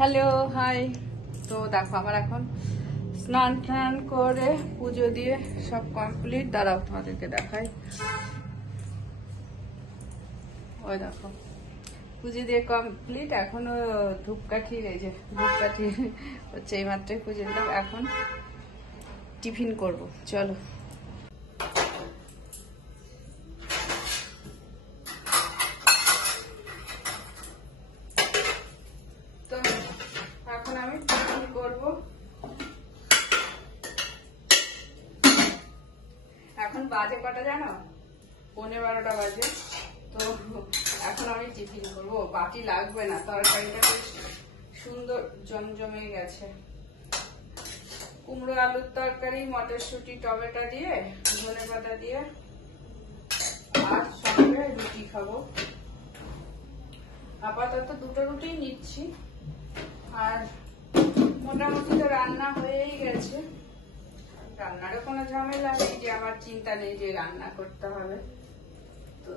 Hello, high. তো দেখো আমার এখন স্নান টান করে পুজো দিয়ে সব কমপ্লিট। দাঁড়াও তোমাদেরকে দেখাই। ওই দেখো পুজো দিয়ে কমপ্লিট। এখনো ধূপকাঠি, এই যে ধূপকাঠি হচ্ছে, এই মাত্রই পুজো দিলাম। এখন টিফিন করব, চলো। তো এখন আমি টিফিন করব। এখন বাজে কটা জানো? 11:15 বাজে। তো এখন আমি টিফিন করবো। বাটি লাগবে না, তরকারিটা বেশ সুন্দর জমজমে গেছে। কুমড়ো আলুর তরকারি, মটরশুঁটি টমেটো দিয়ে, ধনেপাতা দিয়ে, আর সঙ্গে রুটি খাবো। আপাতত দুটো রুটি নিচ্ছি। আর মোটামুটি তো রান্না হয়েই গেছে। রান্নারও কোনো ঝামেলা নেই, যে আমার চিন্তা নেই যে রান্না করতে হবে। তো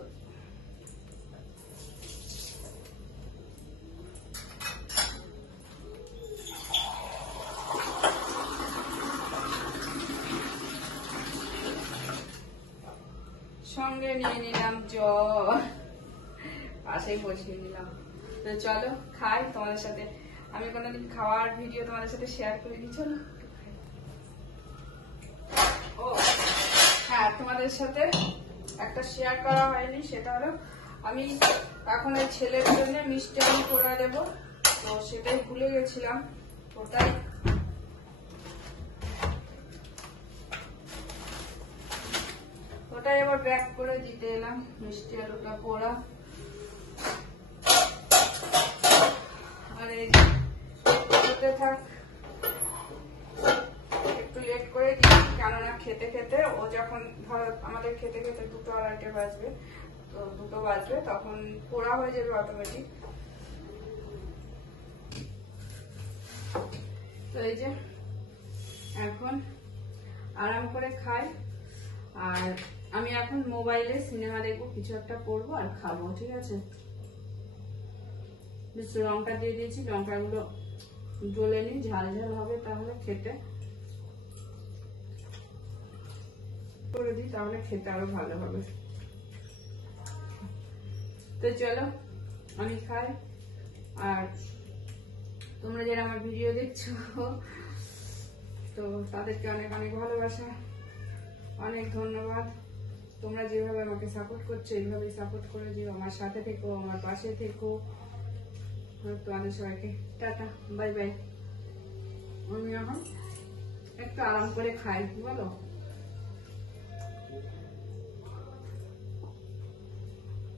সঙ্গে নিয়ে নিলাম জল, পাশেই বসিয়ে নিলাম। তো চলো খাই। তোমাদের সাথে আমি কোনোদিন খাওয়ার ভিডিও তোমাদের সাথে শেয়ার করিনি। চলো। ও হ্যাঁ, তোমাদের সাথে একটা শেয়ার করা হয়নি, সেটা হলো আমি এখন এই ছেলের জন্য মিষ্টি আলু করে দেবো। তো সেটাই ভুলে গেছিলাম। ওটাই আবার ব্যাক করে দিতে এলাম, মিষ্টি আলুটা পোড়া। আর এই থাক, একটু লেট করে দিচ্ছি, কেননা খেতে খেতে ও যখন ধরো আমাদের খেতে খেতে 2-2:30 বাজবে, তো 2 বাজবে, তখন পোড়া হয়ে যাবে অটোমেটিক। তো এই যে এখন আরাম করে খাই। আর আমি এখন মোবাইলে সিনেমা দেখবো, কিছু একটা পড়বো আর খাবো, ঠিক আছে? বেশ লঙ্কা দিয়ে দিয়েছি, লঙ্কাগুলো জ্বলে নি, ঝাল ঝাল হবে তাহলে খেতে। করে দিই, তাহলে খেতে আরো ভালো হবে। তো চলো আমি খাই। আর তোমরা যারা আমার ভিডিও দেখছো, তো তাদেরকে অনেক অনেক ভালোবাসা, অনেক ধন্যবাদ। তোমরা যেভাবে আমাকে সাপোর্ট করছো, এইভাবেই সাপোর্ট করে দিও, আমার সাথে থেকো, আমার পাশে থেকো। তোমাদের সবাইকে টাটা, বাই বাই। আমি এখন একটু আরাম করে খাই, বলো।